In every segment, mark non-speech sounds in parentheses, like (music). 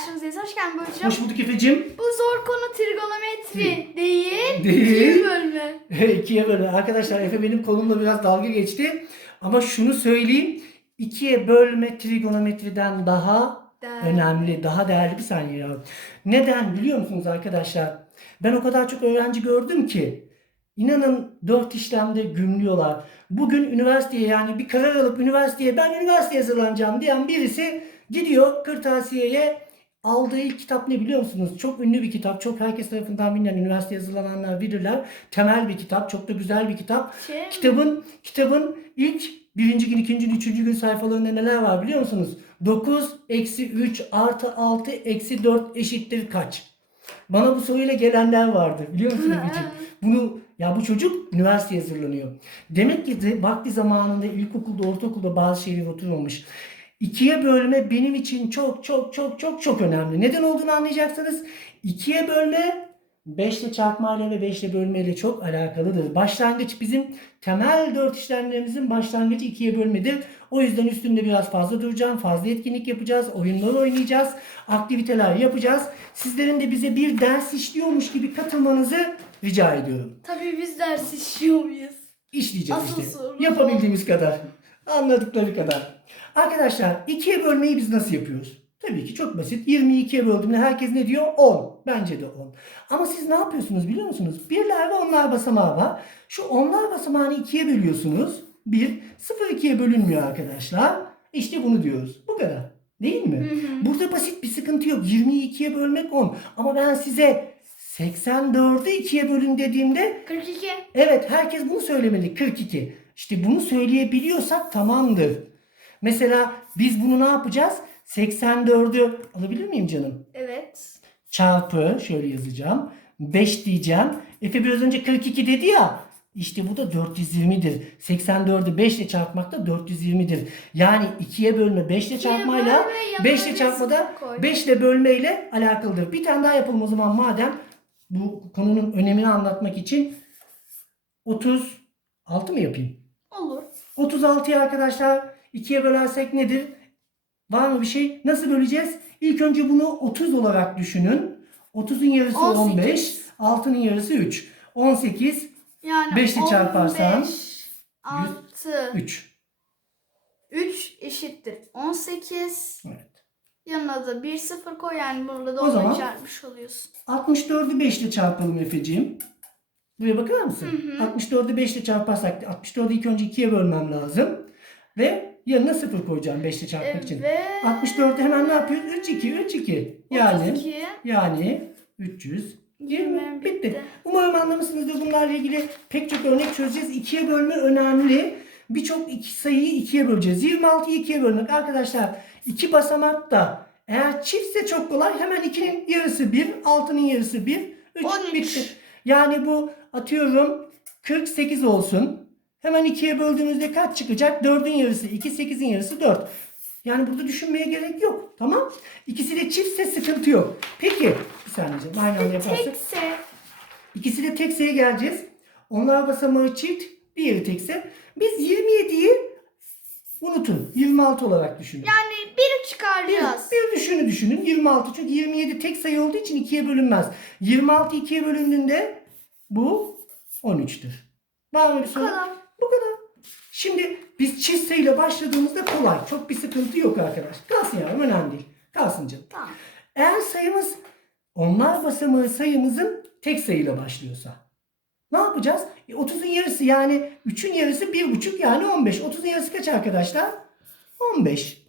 karşınızdayız. Hoş geldin Burcu'm. Hoş bulduk Efe'cim. Bu zor konu trigonometri değil. Değil. bölümü. (laughs) İkiye bölme. Arkadaşlar Efe benim konumla biraz dalga geçti. Ama şunu söyleyeyim. İkiye bölme trigonometriden daha Değerli. önemli, daha değerli bir saniye ya. Neden biliyor musunuz arkadaşlar? Ben o kadar çok öğrenci gördüm ki inanın dört işlemde gümlüyorlar. Bugün üniversiteye yani bir karar alıp üniversiteye ben üniversiteye hazırlanacağım diyen birisi gidiyor kırtasiyeye aldığı ilk kitap ne biliyor musunuz? Çok ünlü bir kitap. Çok herkes tarafından bilinen üniversiteye hazırlananlar bilirler. Temel bir kitap. Çok da güzel bir kitap. Şey mi? Kitabın kitabın ilk birinci gün, ikinci gün, üçüncü gün sayfalarında neler var biliyor musunuz? 9 eksi 3 artı 6 eksi 4 eşittir kaç? Bana bu soruyla gelenler vardı biliyor musun Ebeciğim? (laughs) Bunu ya bu çocuk üniversiteye hazırlanıyor. Demek ki de vakti zamanında ilkokulda, ortaokulda bazı şeyler oturmamış. İkiye bölme benim için çok çok çok çok çok önemli. Neden olduğunu anlayacaksınız. İkiye bölme 5 ile çarpmayla ve 5 ile bölmeyle çok alakalıdır. Başlangıç bizim temel dört işlemlerimizin başlangıcı ikiye bölmedir. O yüzden üstünde biraz fazla duracağım. Fazla etkinlik yapacağız. Oyunlar oynayacağız. Aktiviteler yapacağız. Sizlerin de bize bir ders işliyormuş gibi katılmanızı rica ediyorum. Tabii biz ders işliyor muyuz? İşleyeceğiz Asıl işte. sorun Yapabildiğimiz kadar. Anladıkları kadar. Arkadaşlar ikiye bölmeyi biz nasıl yapıyoruz? Tabii ki çok basit. 20'yi ikiye böldüğümde herkes ne diyor? 10. Bence de 10. Ama siz ne yapıyorsunuz biliyor musunuz? Birler ve onlar basamağı var. Şu onlar basamağını ikiye bölüyorsunuz. 1, 0 ikiye bölünmüyor arkadaşlar. İşte bunu diyoruz. Bu kadar. Değil mi? Burada basit bir sıkıntı yok. 20'yi ikiye bölmek 10. Ama ben size 84'ü ikiye bölün dediğimde 42. Evet herkes bunu söylemeli 42. İşte bunu söyleyebiliyorsak tamamdır. Mesela biz bunu ne yapacağız? 84'ü alabilir miyim canım? Evet. Çarpı şöyle yazacağım. 5 diyeceğim. Efe biraz önce 42 dedi ya. İşte bu da 420'dir. 84'ü 5 ile çarpmak da 420'dir. Yani 2'ye bölme 5 ile çarpmayla bölme, yanına 5 ile bir çarpma da sıfır koy. 5 ile bölme ile alakalıdır. Bir tane daha yapalım o zaman madem bu konunun önemini anlatmak için 36 mı yapayım? Olur. 36'yı arkadaşlar 2'ye bölersek nedir? Var mı bir şey? Nasıl böleceğiz? İlk önce bunu 30 olarak düşünün. 30'un yarısı 18. 15, 6'nın yarısı 3. 18, Yani Beş ile çarparsan 6. 3. 3 eşittir 18. Evet. Yanına da 1 0 koy yani burada da O 10'u zaman- çarpmış oluyorsun. 64'ü 5 ile çarpalım Efe'ciğim. Buraya bakar mısın? 64'ü 5 ile çarparsak 64'ü ilk önce 2'ye bölmem lazım. Ve yanına 0 koyacağım 5 ile çarpmak için. Evet. 64'ü hemen ne yapıyoruz? 3 2 3 2. Yani 32. yani 300 Yirmi bitti. bitti. Umarım anlamışsınızdır. Bunlarla ilgili pek çok örnek çözeceğiz. İkiye bölme önemli. Birçok iki sayıyı ikiye böleceğiz. 26'yı ikiye bölmek arkadaşlar. iki basamak da eğer çiftse çok kolay. Hemen 2'nin yarısı 1, 6'nın yarısı 1, 3 On üç. bitti. Yani bu atıyorum 48 olsun. Hemen ikiye böldüğümüzde kaç çıkacak? 4'ün yarısı 2, 8'in yarısı 4. Yani burada düşünmeye gerek yok. Tamam? İkisi de çiftse sıkıntı yok. Peki. Bir saniye. Aynı anda yaparsak. Tekse İkisi de tek sayı geleceğiz. Onlar basamağı çift, diğeri tekse. Biz 27'yi unutun. 26 olarak düşünün. yani 1'i çıkaracağız. Bir düşünü düşünün. 26 çünkü 27 tek sayı olduğu için ikiye bölünmez. 26 ikiye bölündüğünde bu 13'tür. Var mı bir soru? kadar. Bu kadar. Şimdi biz çift sayıyla başladığımızda kolay. Çok bir sıkıntı yok arkadaş. Kalsın yavrum önemli değil. Kalsın canım. Tamam. Eğer sayımız onlar basamağı sayımızın tek sayıyla başlıyorsa ne yapacağız? E, 30'un yarısı yani 3'ün yarısı 1,5 yani 15. 30'un yarısı kaç arkadaşlar? 15.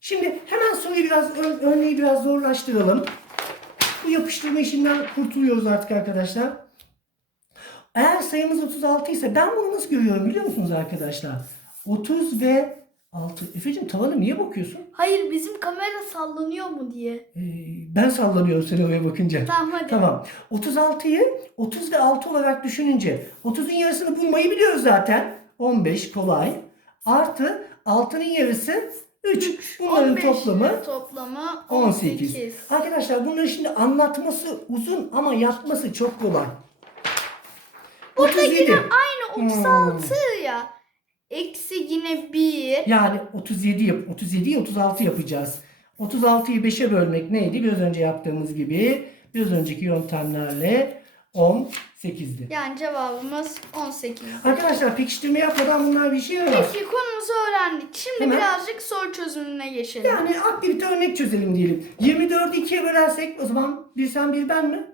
Şimdi hemen soruyu biraz ör- örneği biraz zorlaştıralım. Bu yapıştırma işinden kurtuluyoruz artık arkadaşlar. Eğer sayımız 36 ise ben bunu nasıl görüyorum biliyor musunuz arkadaşlar? 30 ve 6. Efe'cim tavana niye bakıyorsun? Hayır bizim kamera sallanıyor mu diye. Ee, ben sallanıyorum seni oraya bakınca. Tamam hadi. Tamam. 36'yı 30 ve 6 olarak düşününce 30'un yarısını bulmayı biliyoruz zaten. 15 kolay. Artı 6'nın yarısı 3. Bunların 15 toplamı toplamı 18. 18. Arkadaşlar bunların şimdi anlatması uzun ama yapması çok kolay. Burada 37. yine aynı 36 Hmm. ya. Eksi yine 1. Yani 37 yap 37'yi 36 yapacağız. 36'yı 5'e bölmek neydi? Biraz önce yaptığımız gibi biraz önceki yöntemlerle 18'di. Yani cevabımız 18. Arkadaşlar pekiştirme yapmadan bunlar bir şey yaramaz. Peki konumuzu öğrendik. Şimdi Hemen. birazcık soru çözümüne geçelim. Yani aktivite örnek çözelim diyelim. 24'ü 2'ye bölersek o zaman bir sen bir ben mi?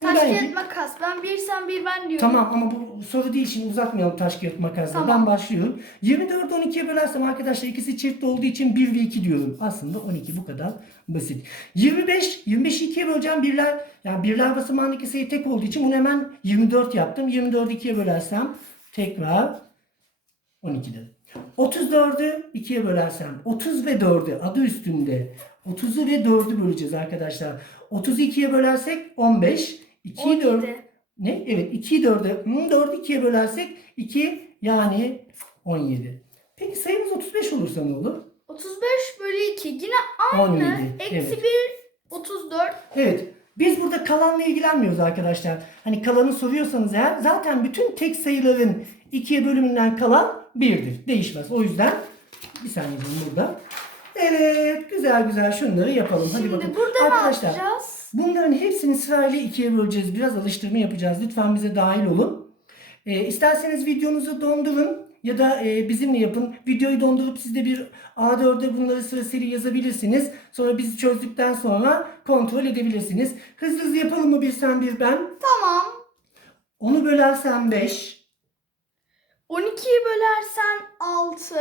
Taş ben kağıt makas. Ben bir sen bir ben diyorum. Tamam ama bu soru değil şimdi uzatmayalım taş kağıt makasla. Tamam. Ben başlıyorum. 24'ü 12'ye bölersem arkadaşlar ikisi çift olduğu için 1 ve 2 diyorum. Aslında 12 bu kadar basit. 25, 25'i 2'ye böleceğim birler. Yani birler basamağındaki sayı tek olduğu için bunu hemen 24 yaptım. 24'ü 2'ye bölersem tekrar 12 dedim. 34'ü 2'ye bölersem 30 ve 4'ü adı üstünde 30'u ve 4'ü böleceğiz arkadaşlar. 30'u 2'ye bölersek 15. 2'yi 4 17. ne? Evet 2'yi 4'e, 4'ü 2'ye bölersek 2 yani 17. Peki sayımız 35 olursa ne olur? 35 bölü 2. Yine aynı. 17. Eksi Evet. 1 34. Evet. Biz burada kalanla ilgilenmiyoruz arkadaşlar. Hani kalanı soruyorsanız eğer zaten bütün tek sayıların 2'ye bölümünden kalan 1'dir. Değişmez. O yüzden bir saniye burada. Evet güzel güzel şunları yapalım. Hadi Şimdi bakın. burada arkadaşlar, ne yapacağız? Bunların hepsini sırayla ikiye böleceğiz. Biraz alıştırma yapacağız. Lütfen bize dahil olun. E, isterseniz videonuzu dondurun ya da e, bizimle yapın. Videoyu dondurup siz de bir A4'e bunları sırasıyla yazabilirsiniz. Sonra bizi çözdükten sonra kontrol edebilirsiniz. Hızlı hızlı yapalım mı bir sen bir ben? Tamam. Onu bölersen 5. 12'yi bölersen 6.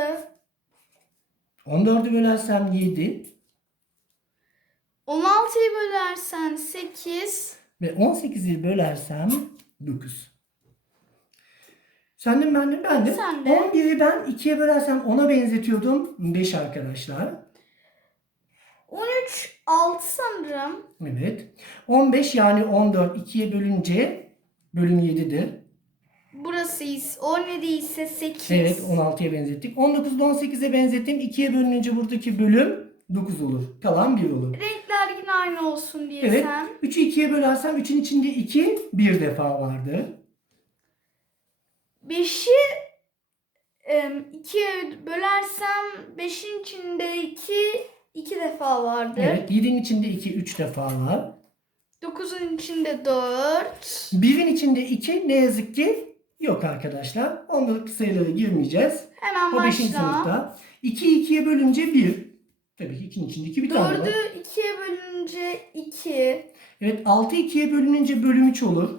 14'ü bölersem 7. 16'yı bölersen 8. Ve 18'i bölersem 9. Sen de ben de ben de. Sen de. 11'i ben 2'ye bölersem 10'a benzetiyordum. 5 arkadaşlar. 13 6 sanırım. Evet. 15 yani 14 2'ye bölünce bölüm 7'dir. Burası ise 17 ise 8. Evet 16'ya benzettik. 19'da 18'e benzettim. 2'ye bölününce buradaki bölüm 9 olur. Kalan 1 olur. Renkler yine aynı olsun diye Evet. sen. 3'ü 2'ye bölersem 3'ün içinde 2 bir defa vardı. 5'i 2'ye bölersem 5'in içinde 2 2 defa vardır. Evet. 7'nin içinde 2 3 defa var. 9'un içinde 4. 1'in içinde 2 ne yazık ki yok arkadaşlar. Ondalık sayılara girmeyeceğiz. Hemen O 5. başla. sınıfta. 2'yi 2'ye bölünce 1. Tabii ki 2'nin içinde 2 bir tane var. 4'ü 2'ye bölünce 2. Evet 6 2'ye bölününce bölüm 3 olur.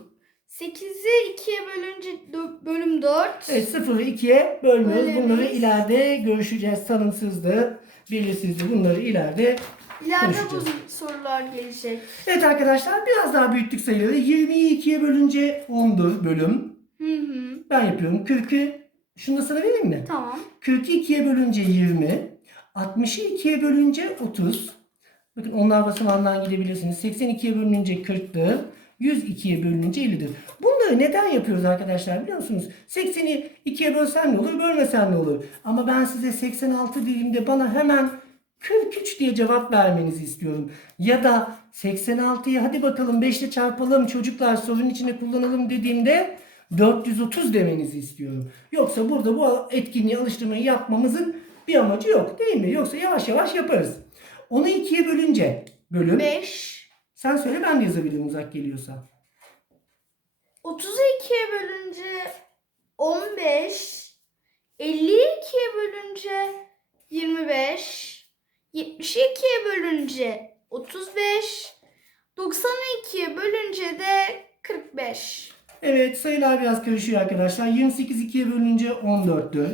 8'i 2'ye bölünce dö- bölüm 4. Evet 0'ı 2'ye bölmüyoruz. Bölemeyiz. Bunları ileride görüşeceğiz. Tanımsızdı, belirsizdi. Bunları ileride. İleride bu konuşacağız. sorular gelecek. Evet arkadaşlar biraz daha büyüttük sayıları. 20'yi 2'ye bölünce 10'dur bölüm. Hı hı. Ben yapıyorum. 40'ı şunu sana vereyim mi? Tamam. 40'ı 2'ye bölünce 20. 60'ı 2'ye bölünce 30. Bakın onlar basamağından gidebilirsiniz. 82'ye bölününce 40'tır. 100 2'ye bölününce 50'dir. Bunları neden yapıyoruz arkadaşlar biliyor musunuz? 80'i 2'ye bölsen ne olur, bölmesen ne olur? Ama ben size 86 dediğimde bana hemen 43 diye cevap vermenizi istiyorum. Ya da 86'yı hadi bakalım 5 ile çarpalım çocuklar sorun içine kullanalım dediğimde 430 demenizi istiyorum. Yoksa burada bu etkinliği alıştırmayı yapmamızın bir amacı yok değil mi? Yoksa yavaş yavaş yaparız. Onu ikiye bölünce bölüm. 5. Sen söyle ben de yazabilirim uzak geliyorsa. 30'u 2'ye bölünce 15. 50'yi 2'ye bölünce 25. 70'i 2'ye bölünce 35. 90'ı 2'ye bölünce de 45. Evet sayılar biraz karışıyor arkadaşlar. 28 2'ye bölünce 14'tür.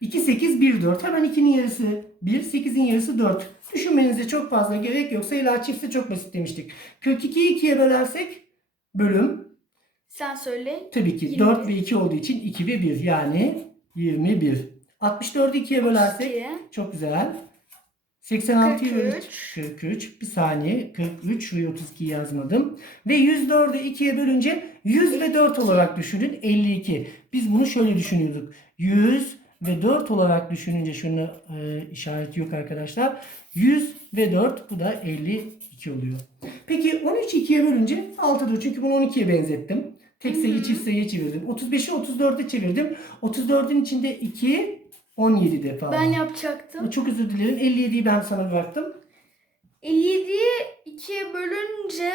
2 8 1 4. Hemen 2'nin yarısı 1, 8'in yarısı 4. Düşünmenize çok fazla gerek yok. Sayılar çiftse çok basit demiştik. 42'yi 2'ye bölersek bölüm Sen söyle. tabii ki 21. 4 ve 2 olduğu için 2 ve 1 yani 21. 64'ü 2'ye bölersek 2. çok güzel. 86'yı bölü 43. 43. Bir saniye. 43 ve 32 yazmadım. Ve 104'ü 2'ye bölünce 100 ve 4 olarak düşünün. 52. Biz bunu şöyle düşünüyorduk. 100 ve 4 olarak düşününce şunu e, işareti yok arkadaşlar. 100 ve 4 bu da 52 oluyor. Peki 13 2'ye bölünce 6'dır. Çünkü bunu 12'ye benzettim. Tek sayı çift sayıya çevirdim. 35'i 34'e çevirdim. 34'ün içinde 2 17 defa. Ben yapacaktım. Çok özür dilerim. 57'yi ben sana bıraktım. 57'yi 2'ye bölünce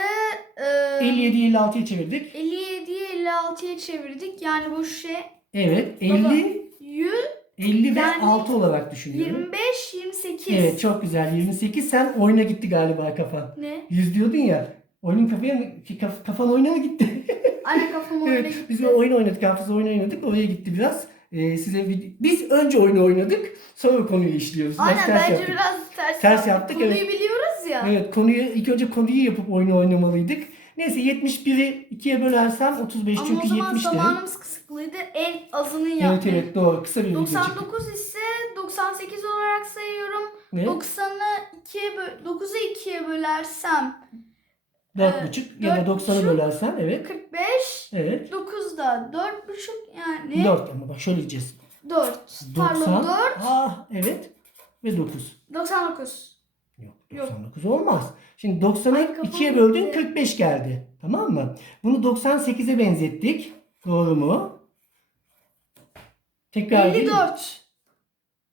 e, 57'yi 56'ya çevirdik. 57'yi 56'ya çevirdik. Yani bu şey Evet. 50, 100, 50 ve Yani 6 olarak düşünüyorum. 25, 28. Evet çok güzel. 28 sen oyuna gitti galiba kafan. Ne? 100 diyordun ya. Oyunun kafaya mı, kaf- kafan oyuna mı gitti? Anne kafam (laughs) oyuna evet, gitti. biz oyun oynadık, hafıza oyunu oynadık, oraya gitti biraz. Ee, size bir- biz önce oyunu oynadık, sonra konuyu işliyoruz. Aynen ters bence yaptık. biraz ters, Ters yaptık, Konuyu evet. biliyoruz ya. Evet, konuyu ilk önce konuyu yapıp oyunu oynamalıydık. Neyse 71'i 2'ye bölersem 35 Ama çünkü o zaman 70 derim. zamanımız kısıtlıydı. En azını Evet yaptık. evet doğru. Kısa bir video çıktı. 99 ise 98 olarak sayıyorum. Ne? 90'ı 2'ye bö- 9'u 2'ye bölersem 4,5 ya da 90'ı 4,5 bölersen evet. 45, Evet. 9 da 4,5 yani 4 ama bak şöyle diyeceğiz. 4. Pardon 90. 4, Ah evet. Ve 9. 99. Yok Yok. 99 olmaz. Şimdi Ay, 90'ı kafam 2'ye böldün gitti. 45 geldi. Tamam mı? Bunu 98'e benzettik. Doğru mu? Tekrar edeyim. 54.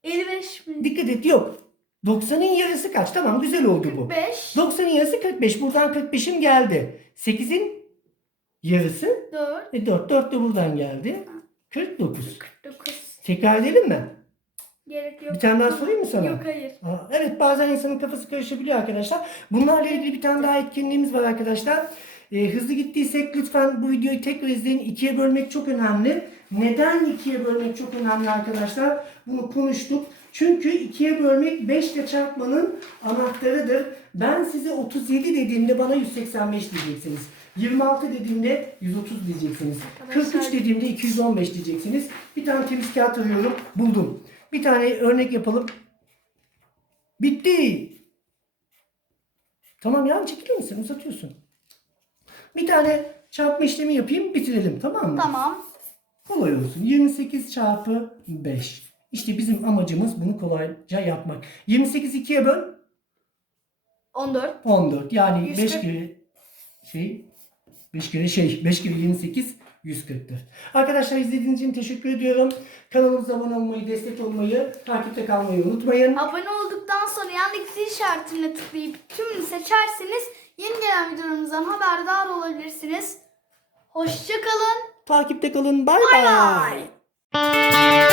55 mi? Dikkat et yok. 90'ın yarısı kaç? Tamam güzel oldu bu. 45. 90'ın yarısı 45. Buradan 45'im geldi. 8'in yarısı 4. e 4. 4 de buradan geldi. 49. 49. Tekrar edelim mi? Gerek yok. Bir tane daha sorayım mı sana? Yok hayır. Aa, Evet bazen insanın kafası karışabiliyor arkadaşlar. Bunlarla ilgili bir tane daha etkinliğimiz var arkadaşlar. Ee, hızlı gittiysek lütfen bu videoyu tekrar izleyin. İkiye bölmek çok önemli. Neden ikiye bölmek çok önemli arkadaşlar? Bunu konuştuk. Çünkü ikiye bölmek 5 ile çarpmanın anahtarıdır. Ben size 37 dediğimde bana 185 diyeceksiniz. 26 dediğimde 130 diyeceksiniz. Arkadaşlar- 43 dediğimde 215 diyeceksiniz. Bir tane temiz kağıt arıyorum. Buldum. Bir tane örnek yapalım. Bitti. Tamam ya çekilir misin? Uzatıyorsun. Bir tane çarpma işlemi yapayım bitirelim tamam mı? Tamam. Kolay olsun. 28 çarpı 5. İşte bizim amacımız bunu kolayca yapmak. 28 2'ye böl 14. 14. Yani 140. 5 kere şey 5 kere şey 5 kere 28 140'tır. Arkadaşlar izlediğiniz için teşekkür ediyorum. Kanalımıza abone olmayı, destek olmayı, takipte kalmayı unutmayın. Abone olduktan sonra yandaki zil işaretine tıklayıp tümünü seçerseniz yeni gelen videolarımızdan haberdar olabilirsiniz. Hoşçakalın. Takipte kalın. Bay Bay bay. bay.